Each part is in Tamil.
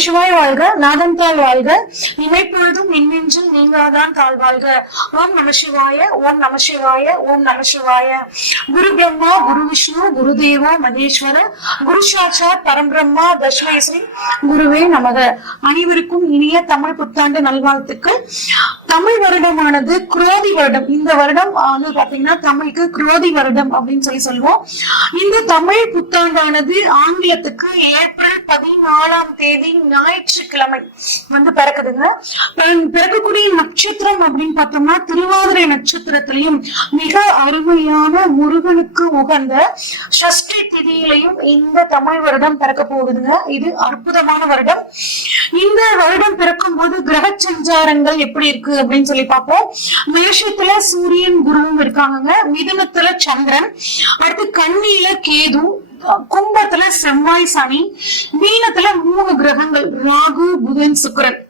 நமசிவாய் வாழ்க நாதன் தாழ் வாழ்க இமைப்பொழுதும் இன்னென்றும் நீங்காதான் தாழ் வாழ்க. ஓம் நமசிவாய ஓம் நமசிவாய ஓம் நமசிவாய குரு பிரம்மா குரு விஷ்ணு குரு தேவோ மகேஸ்வர குரு சாட்சாத் பரம்பிரம்மா தஸ்மேஸ்வரி குருவே நமக. அனைவருக்கும் இனிய தமிழ் புத்தாண்டு நல்வாழ்த்துக்கள். தமிழ் வருடமானது குரோதி வருடம். இந்த வருடம் வந்து பாத்தீங்கன்னா தமிழுக்கு குரோதி வருடம் அப்படின்னு சொல்லி சொல்லுவோம். இந்த தமிழ் புத்தாண்டானது ஆங்கிலத்துக்கு ஏப்ரல் பதினாலாம் தேதி ஞாயிற்றுக்கிழமை வந்து பிறக்குதுங்க. பிறக்கக்கூடிய நட்சத்திரம் அப்படின்னு பார்த்தோம்னா திருவாதிரை நட்சத்திரத்திலையும் மிக அருமையான முருகனுக்கு உகந்த சஷ்டி திதியிலையும் இந்த தமிழ் வருடம் பிறக்க போகுதுங்க. இது அற்புதமான வருடம். இந்த வருடம் பிறக்கும் போது கிரக சஞ்சாரங்கள் எப்படி இருக்கு அப்படின்னு சொல்லி பார்ப்போம். மேஷத்துல சூரியன் குருவும் இருக்காங்க மிதுனத்துல சந்திரன். அடுத்து கண்ணியில கேது கும்பத்துல செவ்வாய் சனி மீனத்துல மூணு கிரகங்கள் ராகு புதன் சுக்கிரன்.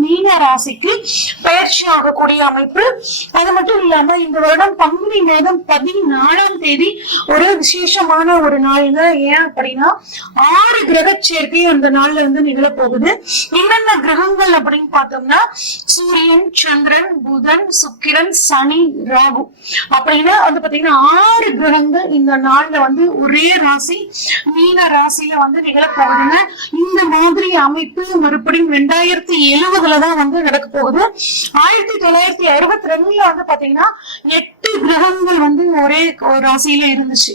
மீன ராசிக்கு பயிற்சி ஆகக்கூடிய அமைப்பு. அது மட்டும் இல்லாம இந்த வருடம் பங்குனி மாதம் பதினாலாம் தேதி ஒரு விசேஷமான ஒரு நாளுங்க. ஏன் அப்படின்னா ஆறு கிரக சேர்க்கை அந்த நாள்ல இருந்து நிகழ போகுது என்னென்ன கிரகங்கள் அப்படின்னு பார்த்தோம்னா சூரியன் சந்திரன் புதன் சுக்கிரன் சனி ராகு. அப்படின்னா வந்து பாத்தீங்கன்னா ஆறு கிரகங்கள் இந்த நாள்ல வந்து ஒரே ராசி மீன ராசியில வந்து நிகழ போகுதுங்க இந்த மாதிரி அமைப்பு மறுபடியும் ரெண்டாயிரத்தி எழுபது தான் வந்து நடக்க போகுது. ஆயிரத்தி தொள்ளாயிரத்தி அறுபத்தி ரெண்டுல வந்து பாத்தீங்கன்னா எட்டு கிரகங்கள் வந்து ஒரே ராசியில இருந்துச்சு.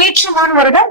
முயற்சிமானவருடன்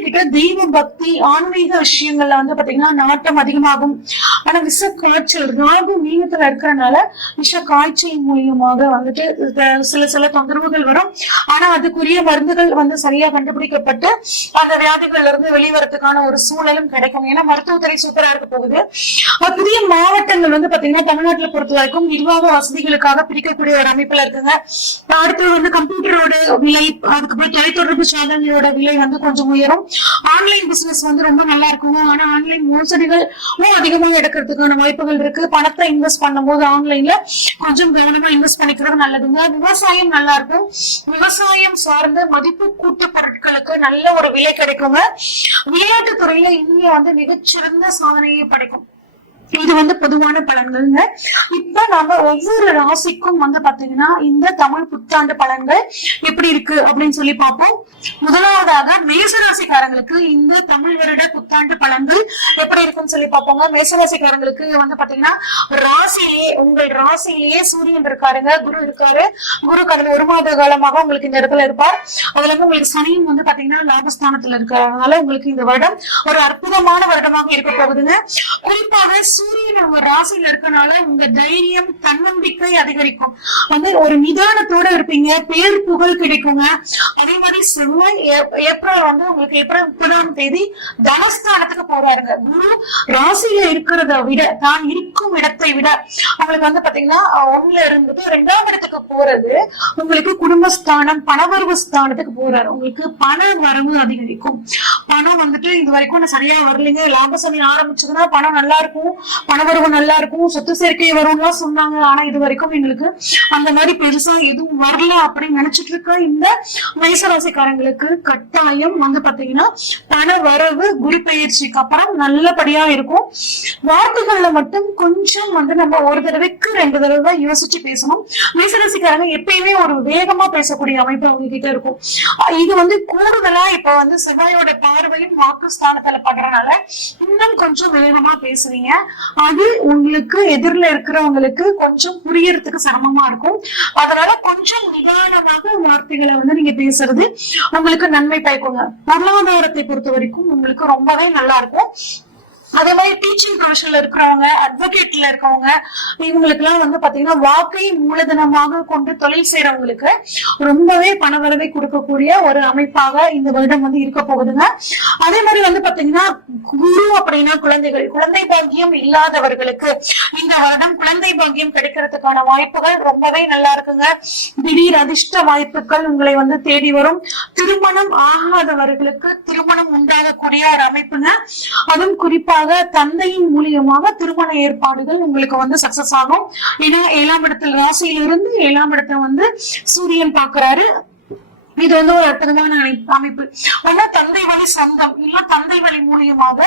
கிட்ட தெய்வ பக்தி ஆன்மீக விஷயங்கள்ல வந்து பாத்தீங்கன்னா நாட்டம் அதிகமாகும். ஆனா விஷ காய்ச்சல் ராகு மீனத்துல இருக்கிறனால விஷ காய்ச்சல் மூலியமாக வந்துட்டு சில சில தொந்தரவுகள் வரும். ஆனா அதுக்குரிய மருந்துகள் வந்து சரியா கண்டுபிடிக்கப்பட்டு அந்த வியாதிகள்ல இருந்து வெளிவரத்துக்கான ஒரு சூழலும் கிடைக்கும். ஏன்னா மருத்துவத்துறை சூப்பரா இருக்க போகுது. புதிய மாவட்ட மாவட்டங்கள் வந்து பாத்தீங்கன்னா தமிழ்நாட்டுல பொறுத்த வரைக்கும் நிர்வாக வசதிகளுக்காக பிரிக்கக்கூடிய ஒரு அமைப்புல இருக்குங்க. அடுத்து வந்து கம்ப்யூட்டரோட விலை அதுக்கப்புறம் தொலைத்தொடர்பு சாதனங்களோட விலை வந்து கொஞ்சம் உயரும். ஆன்லைன் பிசினஸ் வந்து ரொம்ப நல்லா இருக்குங்க. ஆனா ஆன்லைன் மோசடிகளும் அதிகமாக எடுக்கிறதுக்கான வாய்ப்புகள் இருக்கு. பணத்தை இன்வெஸ்ட் பண்ணும்போது ஆன்லைன்ல கொஞ்சம் கவனமா இன்வெஸ்ட் பண்ணிக்கிறது நல்லதுங்க. விவசாயம் நல்லா இருக்கும். விவசாயம் சார்ந்த மதிப்பு கூட்டு பொருட்களுக்கு நல்ல ஒரு விலை கிடைக்குங்க. விளையாட்டு துறையில இந்தியா வந்து மிகச்சிறந்த சாதனையை படைக்கும். இது வந்து பொதுவான பலன்கள்ங்க. இப்ப நம்ம ஒவ்வொரு ராசிக்கும் வந்து பாத்தீங்கன்னா இந்த தமிழ் புத்தாண்டு பலன்கள் எப்படி இருக்கு அப்படின்னு சொல்லி பார்ப்போம். முதலாவதாக மேசராசிக்காரங்களுக்கு இந்த தமிழ் வருட புத்தாண்டு பலன்கள் எப்படி இருக்குன்னு சொல்லி பார்ப்போங்க. மேசராசிக்காரங்களுக்கு வந்து பாத்தீங்கன்னா ராசியிலேயே உங்கள் ராசியிலேயே சூரியன் இருக்காருங்க குரு இருக்காரு. குரு கடந்த ஒரு மாத காலமாக உங்களுக்கு இந்த இடத்துல இருப்பார். அதுல இருந்து உங்களுக்கு சனியும் வந்து பாத்தீங்கன்னா லாபஸ்தானத்துல இருக்கிறதுனால உங்களுக்கு இந்த வருடம் ஒரு அற்புதமான வருடமாக இருக்க போகுதுங்க. குறிப்பாக சூரியன் உங்க ராசியில இருக்கனால உங்க தைரியம் தன்னம்பிக்கை அதிகரிக்கும். வந்து ஒரு நிதானத்தோட இருப்பீங்க பேர் புகழ் கிடைக்குங்க. அதே மாதிரி செவ்வாய் ஏப்ரல் வந்து உங்களுக்கு ஏப்ரல் முப்பதாம் தேதி தனஸ்தானத்துக்கு போறாருங்க. குரு ராசியில இருக்கிறத விட தான் இருக்கும் இடத்தை விட உங்களுக்கு வந்து பாத்தீங்கன்னா ஒண்ணுல இருந்துட்டு ரெண்டாம் இடத்துக்கு போறது உங்களுக்கு குடும்பஸ்தானம் பணவரவு ஸ்தானத்துக்கு போறாரு. உங்களுக்கு பண வரவு அதிகரிக்கும். பணம் வந்துட்டு இது வரைக்கும் சரியா வரலைங்க. லாபசனி ஆரம்பிச்சதுன்னா பணம் நல்லா இருக்கும். பணவரவு நல்லா இருக்கும் சொத்து சேர்க்கை வரும்லாம் சொன்னாங்க. ஆனா இது வரைக்கும் எங்களுக்கு அந்த மாதிரி பெருசா எதுவும் வரல அப்படின்னு நினைச்சிட்டு இருக்க இந்த மேசராசிக்காரங்களுக்கு கட்டாயம் வந்து பாத்தீங்கன்னா பண வரவு குரு பயிற்சிக்கு அப்புறம் நல்லபடியா இருக்கும். வார்த்தைகள்ல மட்டும் கொஞ்சம் வந்து நம்ம ஒரு தடவைக்கு ரெண்டு தடவை தான் யோசிச்சு பேசணும். மேசராசிக்காரங்க எப்பயுமே ஒரு வேகமா பேசக்கூடிய அமைப்பு அவங்க கிட்ட இருக்கும். இது வந்து கூடுதலா இப்ப வந்து செவ்வாயோட பார்வையும் வாக்கு ஸ்தானத்துல படுறதுனால இன்னும் கொஞ்சம் வேகமா பேசுவீங்க. அது உங்களுக்கு எதிரில் இருக்கிறவங்களுக்கு கொஞ்சம் புரியறதுக்கு சிரமமா இருக்கும். அதனால கொஞ்சம் நிதானமாக வார்த்தைகளை வந்து நீங்க பேசுறது உங்களுக்கு நன்மை பயக்குங்க. பொருளாதாரத்தை பொறுத்த வரைக்கும் உங்களுக்கு ரொம்பவே நல்லா இருக்கும். அதே மாதிரி டீச்சிங் ப்ரொஃபஷன்ல இருக்கிறவங்க அட்வொகேட்ல இருக்கவங்க இவங்களுக்கு எல்லாம் வந்து பாத்தீங்கன்னா வாக்கை மூலதனமாக கொண்டு தொழில் செய்யறவங்களுக்கு ரொம்பவே பணவரவை கொடுக்கக்கூடிய ஒரு அமைப்பாக இந்த வருடம் வந்து இருக்க போகுதுங்க. அதே மாதிரி வந்து பாத்தீங்கன்னா குரு அப்படின்னா குழந்தைகள். குழந்தை பாக்கியம் இல்லாதவர்களுக்கு இந்த வருடம் குழந்தை பாக்கியம் கிடைக்கிறதுக்கான வாய்ப்புகள் ரொம்பவே நல்லா இருக்குங்க. திடீர் அதிர்ஷ்ட வாய்ப்புகள் உங்களை வந்து தேடி வரும். திருமணம் ஆகாதவர்களுக்கு திருமணம் உண்டாகக்கூடிய ஒரு அமைப்புங்க. அதுவும் குறிப்பாக தந்தையின் மூலியமாக திருமண ஏற்பாடுகள் உங்களுக்கு வந்து சக்சஸ் ஆகும். ஏன்னா ஏழாம் இடத்துல ராசியிலிருந்து ஏழாம் இடத்தை வந்து சூரியன் பாக்குறாரு இது வந்து ஒரு அற்புதமான அமைப்பு. ஆனா தந்தை வழி சொந்தம் இல்ல தந்தை வழி மூலியமாக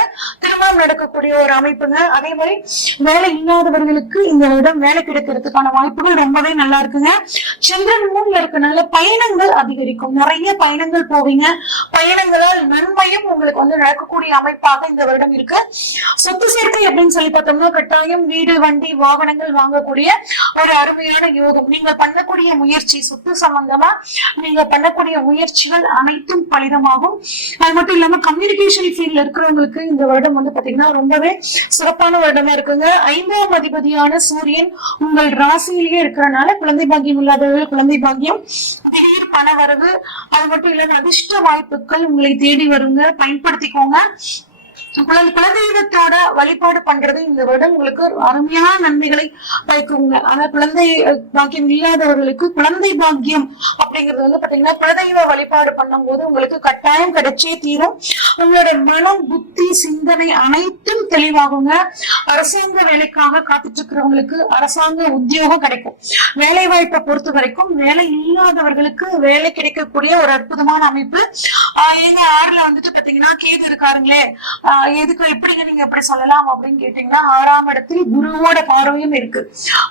திருமணம் நடக்கக்கூடிய ஒரு அமைப்புங்க. அதே மாதிரி வேலை இல்லாதவர்களுக்கு இந்த இடம் வேலை கிடைக்கிறதுக்கான வாய்ப்புகள் ரொம்பவே நல்லா இருக்குங்க. சந்திரன் மூணுல இருக்கனால பயணங்கள் அதிகரிக்கும். நிறைய பயணங்கள் போவீங்க. பயணங்களால் நன்மையும் உங்களுக்கு வந்து நடக்கக்கூடிய அமைப்பாக இந்த வருடம் இருக்கு. சொத்து சேர்க்கை அப்படின்னு சொல்லி பார்த்தோம்னா கட்டாயம் வீடு வண்டி வாகனங்கள் வாங்கக்கூடிய ஒரு அருமையான யோகம். நீங்க பண்ணக்கூடிய முயற்சி சொத்து சம்பந்தமா நீங்க பண்ணக்கூடிய முயற்சிகள் அனைத்தும் பலிதமாகும். அது மட்டும் இல்லாம கம்யூனிகேஷன் ஃபீல்ட்ல இருக்கிறவங்களுக்கு இந்த வருடம் வந்து பாத்தீங்கன்னா ரொம்பவே சிறப்பான வருடமா இருக்குங்க. ஐந்தாம் அதிபதியான சூரியன் உங்கள் ராசியிலேயே இருக்கிறனால குழந்தை பாக்கியம் இல்லாதவர்கள் குழந்தை பாக்கியம் திடீர் பண வரவு அது மட்டும் இல்லாம அதிர்ஷ்ட வாய்ப்புகள் உங்களை தேடி வருங்க. பயன்படுத்திக்கோங்க. குழந்தை குலதெய்வத்தோட வழிபாடு பண்றது இந்த வருடம் உங்களுக்கு ஒரு அருமையான நன்மைகளை பயக்குங்க ஆனா குழந்தை பாக்கியம் இல்லாதவர்களுக்கு குழந்தை பாக்கியம் அப்படிங்கிறது வந்து பாத்தீங்கன்னா குலதெய்வ வழிபாடு பண்ணும்போது உங்களுக்கு கட்டாயம் கிடைச்சே தீரும். உங்களோட மனம் புத்தி சிந்தனை அனைத்தும் தெளிவாகுங்க. அரசாங்க வேலைக்காக காத்துட்டு இருக்கிறவங்களுக்கு அரசாங்க உத்தியோகம் கிடைக்கும். வேலை வாய்ப்பை பொறுத்த வரைக்கும் வேலை இல்லாதவர்களுக்கு வேலை கிடைக்கக்கூடிய ஒரு அற்புதமான அமைப்பு. ஆஹ் எங்க ஆறுல வந்துட்டு பாத்தீங்கன்னா கேது இருக்காருங்களே. ஆஹ் எதுக்கு எப்படிங்க நீங்க எப்படி சொல்லலாம் அப்படின்னு கேட்டீங்கன்னா ஆறாம் இடத்தில் குருவோட பார்வையும் இருக்கு.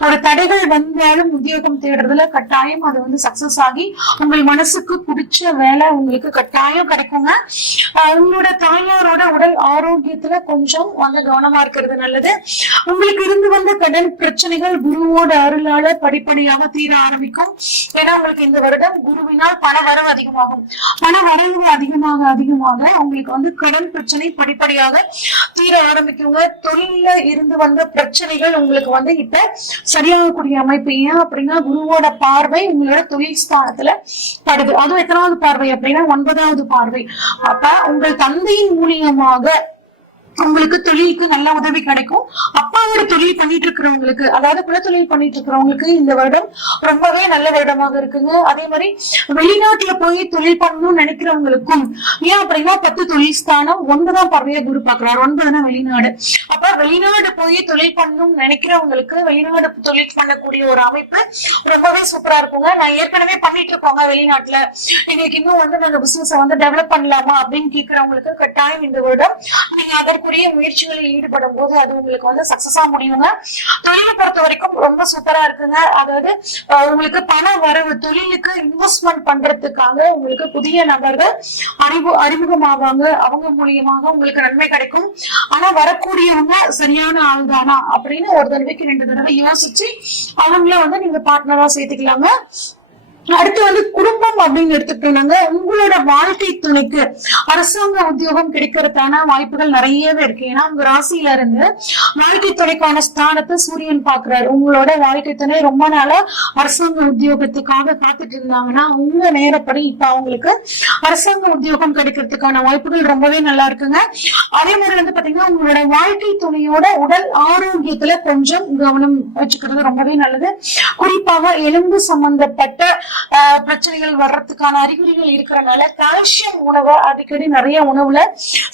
ஒரு தடைகள் வந்தாலும் உத்தியோகம் தேடுறதுல கட்டாயம் அது வந்து சக்சஸ் ஆகி உங்கள் மனசுக்கு பிடிச்ச வேலை உங்களுக்கு கட்டாயம் கிடைக்குங்க. உங்களோட தாயாரோட உடல் ஆரோக்கியத்துல கொஞ்சம் வந்து கவனமா இருக்கிறது நல்லது. உங்களுக்கு இருந்து வந்த கடன் பிரச்சனைகள் குருவோட அருளால படிப்படியாக தீர ஆரம்பிக்கும். ஏன்னா உங்களுக்கு இந்த வருடம் குருவினால் பண வரவு அதிகமாகும். பண வரவு அதிகமாக அதிகமாக உங்களுக்கு வந்து கடன் பிரச்சனை படிப்படியாக தீர ஆரம்பிக்குங்க தொழில இருந்து வந்த பிரச்சனைகள் உங்களுக்கு வந்து இப்ப சரியாகக்கூடிய அமைப்பு ஏன் அப்படின்னா குருவோட பார்வை உங்களோட தொழில் ஸ்தானத்துல படுது. அதுவும் எத்தனாவது பார்வை அப்படின்னா ஒன்பதாவது பார்வை. அப்ப உங்கள் தந்தையின் மூலியமாக உங்களுக்கு தொழிலுக்கு நல்ல உதவி கிடைக்கும். அப்பாவோட தொழில் பண்ணிட்டு இருக்கிறவங்களுக்கு அதாவது குலத்தொழில் பண்ணிட்டு இருக்கிறவங்களுக்கு இந்த வருடம் ரொம்பவே நல்ல வருடமாக இருக்குங்க. அதே மாதிரி வெளிநாட்டுல போய் தொழில் பண்ணணும்னு நினைக்கிறவங்களுக்கும் ஏன் அப்படின்னா பத்து தொழில் ஸ்தானம் ஒன்பதாம் பார்வையா குரு பாக்குறாரு ஒன்பதுனா வெளிநாடு. அப்ப வெளிநாடு போய் தொழில் பண்ணணும்னு நினைக்கிறவங்களுக்கு வெளிநாடு தொழில் பண்ணக்கூடிய ஒரு அமைப்பு ரொம்பவே சூப்பரா இருக்குங்க. நான் ஏற்கனவே பண்ணிட்டு இருக்கோங்க வெளிநாட்டுல. எங்களுக்கு இன்னும் வந்து நாங்க பிசினஸ் வந்து டெவலப் பண்ணலாமா அப்படின்னு கேக்குறவங்களுக்கு கட்டாயம் இந்த வருடம் நீங்க அதற்கு சாதிக்கக்கூடிய முயற்சிகளில் ஈடுபடும் போது அது உங்களுக்கு வந்து சக்சஸா முடியுங்க. தொழிலை பொறுத்த வரைக்கும் ரொம்ப சூப்பரா இருக்குங்க. அதாவது உங்களுக்கு பண வரவு தொழிலுக்கு இன்வெஸ்ட்மெண்ட் பண்றதுக்காக உங்களுக்கு புதிய நபர்கள் அறிவு அறிமுகமாவாங்க. அவங்க மூலியமாக உங்களுக்கு நன்மை கிடைக்கும். ஆனா வரக்கூடியவங்க சரியான ஆள் தானா அப்படின்னு ஒரு தடவைக்கு ரெண்டு தடவை யோசிச்சு அவங்கள வந்து நீங்க பார்ட்னரா சேர்த்துக்கலாங்க. அடுத்து வந்து குடும்பம் அப்படின்னு எடுத்துக்கிட்டோம்னாங்க உங்களோட வாழ்க்கை துணைக்கு அரசாங்க உத்தியோகம் கிடைக்கிறதுக்கான வாய்ப்புகள் நிறையவே இருக்கு. ஏன்னா உங்க ராசியில இருந்து வாழ்க்கை துணைக்கான ஸ்தானத்தை சூரியன் பாக்குறாரு உங்களோட வாழ்க்கை துணை ரொம்ப நாளா அரசாங்க உத்தியோகத்துக்காக காத்துட்டு இருந்தாங்கன்னா உங்க நேரப்படி இப்ப அவங்களுக்கு அரசாங்க உத்தியோகம் கிடைக்கிறதுக்கான வாய்ப்புகள் ரொம்பவே நல்லா இருக்குங்க. அதே மாதிரி வந்து பாத்தீங்கன்னா உங்களோட வாழ்க்கை துணையோட உடல் ஆரோக்கியத்துல கொஞ்சம் கவனம் வச்சுக்கிறது ரொம்பவே நல்லது. குறிப்பாக எலும்பு சம்பந்தப்பட்ட பிரச்சனைகள் வர்றதுக்கான அறிகுறிகள் இருக்கிறனால கால்சியம் உணவை அடிக்கடி நிறைய உணவுல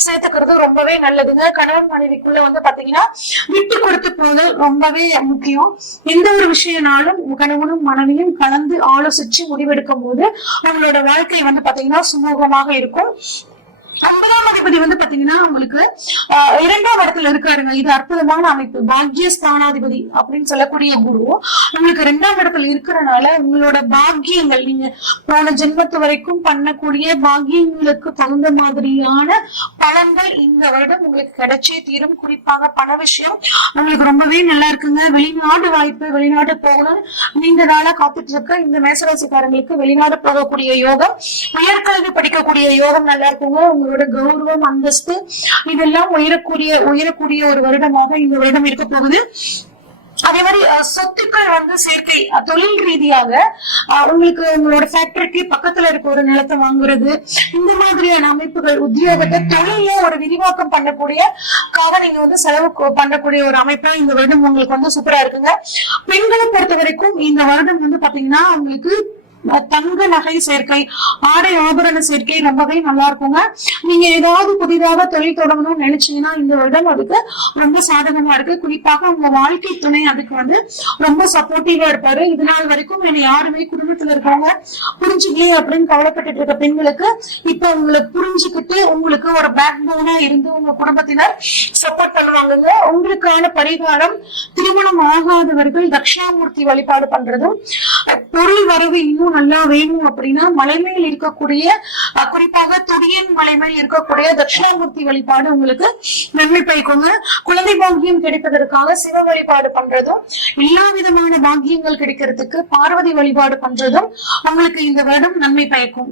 சேர்த்துக்கிறது ரொம்பவே நல்லதுங்க. கணவன் மனைவிக்குள்ள வந்து பாத்தீங்கன்னா விட்டு கொடுத்து போதல் ரொம்பவே முக்கியம். எந்த ஒரு விஷயம்னாலும் கணவனும் மனைவியும் கலந்து ஆலோசிச்சு முடிவெடுக்கும் போது அவங்களோட வாழ்க்கை வந்து பாத்தீங்கன்னா சுமூகமாக இருக்கும். ஒன்பதாம் அதிபதி வந்து பாத்தீங்கன்னா உங்களுக்கு இரண்டாம் இடத்துல இருக்காருங்க. இது அற்புதமான அமைப்பு. பாக்ய ஸ்தானாதிபதி அப்படின்னு சொல்லக்கூடிய குரு உங்களுக்கு இரண்டாம் இடத்துல இருக்கிறனால உங்களோட பாக்கியங்கள் நீங்க போன ஜென்மத்து வரைக்கும் பண்ணக்கூடிய பாக்கியங்களுக்கு தகுந்த மாதிரியான பலன்கள் இந்த வருடம் உங்களுக்கு கிடைச்சே தீரும். குறிப்பாக பண விஷயம் உங்களுக்கு ரொம்பவே நல்லா இருக்குங்க. வெளிநாடு வாய்ப்பு வெளிநாடு போகணும் நீண்ட நாளா காத்துட்டு இருக்க இந்த மேசராசிக்காரங்களுக்கு வெளிநாடு போகக்கூடிய யோகம் உயர்கல்வி படிக்கக்கூடிய யோகம் நல்லா இருக்குங்க. உங்களோட கௌரவம் அந்தஸ்து இதெல்லாம் உயரக்கூடிய உயரக்கூடிய ஒரு வருடமாக இந்த வருடம் இருக்க போகுது. அதே மாதிரி சொத்துக்கள் வந்து சேர்க்கை தொழில் ரீதியாக உங்களுக்கு உங்களோட ஃபேக்டரிக்கு பக்கத்துல இருக்க ஒரு நிலத்தை வாங்குறது இந்த மாதிரியான அமைப்புகள் உத்தியோகத்தை தொழில ஒரு விரிவாக்கம் பண்ணக்கூடிய காக நீங்க வந்து செலவு பண்ணக்கூடிய ஒரு அமைப்பா இந்த வருடம் உங்களுக்கு வந்து சூப்பரா இருக்குங்க. பெண்களை பொறுத்த வரைக்கும் இந்த வருடம் வந்து பாத்தீங்கன்னா உங்களுக்கு தங்க நகை சேர்க்கை ஆடை ஆபரண சேர்க்கை ரொம்பவே நல்லா இருக்குங்க. நீங்க ஏதாவது புதிதாக தொழில் தொடங்கணும்னு நினைச்சீங்கன்னா இந்த வருடம் அதுக்கு ரொம்ப சாதகமா இருக்கு. குறிப்பாக உங்க வாழ்க்கை துணை அதுக்கு வந்து ரொம்ப சப்போர்ட்டிவா இருப்பாரு. இது நாள் வரைக்கும் என்னை யாருமே குடும்பத்துல இருக்கவங்க புரிஞ்சுக்கலையே அப்படின்னு கவலைப்பட்டு இருக்க பெண்களுக்கு இப்ப உங்களை புரிஞ்சுக்கிட்டு உங்களுக்கு ஒரு பேக் போனா இருந்து உங்க குடும்பத்தினர் சப்போர்ட் பண்ணுவாங்க உங்களுக்கான பரிகாரம் திருமணம் ஆகாதவர்கள் தட்சிணாமூர்த்தி வழிபாடு பண்றதும் பொருள் வரவு இன்னும் நல்லா வேணும் அப்படின்னா மலைமையில் இருக்கக்கூடிய குறிப்பாக துடியன் மலைமையில் இருக்கக்கூடிய தட்சிணாமூர்த்தி வழிபாடு உங்களுக்கு நன்மை பயக்குங்க. குழந்தை பாக்கியம் கிடைப்பதற்காக சிவ வழிபாடு பண்றதும் எல்லா விதமான பாக்கியங்கள் கிடைக்கிறதுக்கு பார்வதி வழிபாடு பண்றதும் உங்களுக்கு இந்த வருடம் நன்மை பயக்கும்.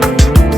Thank you.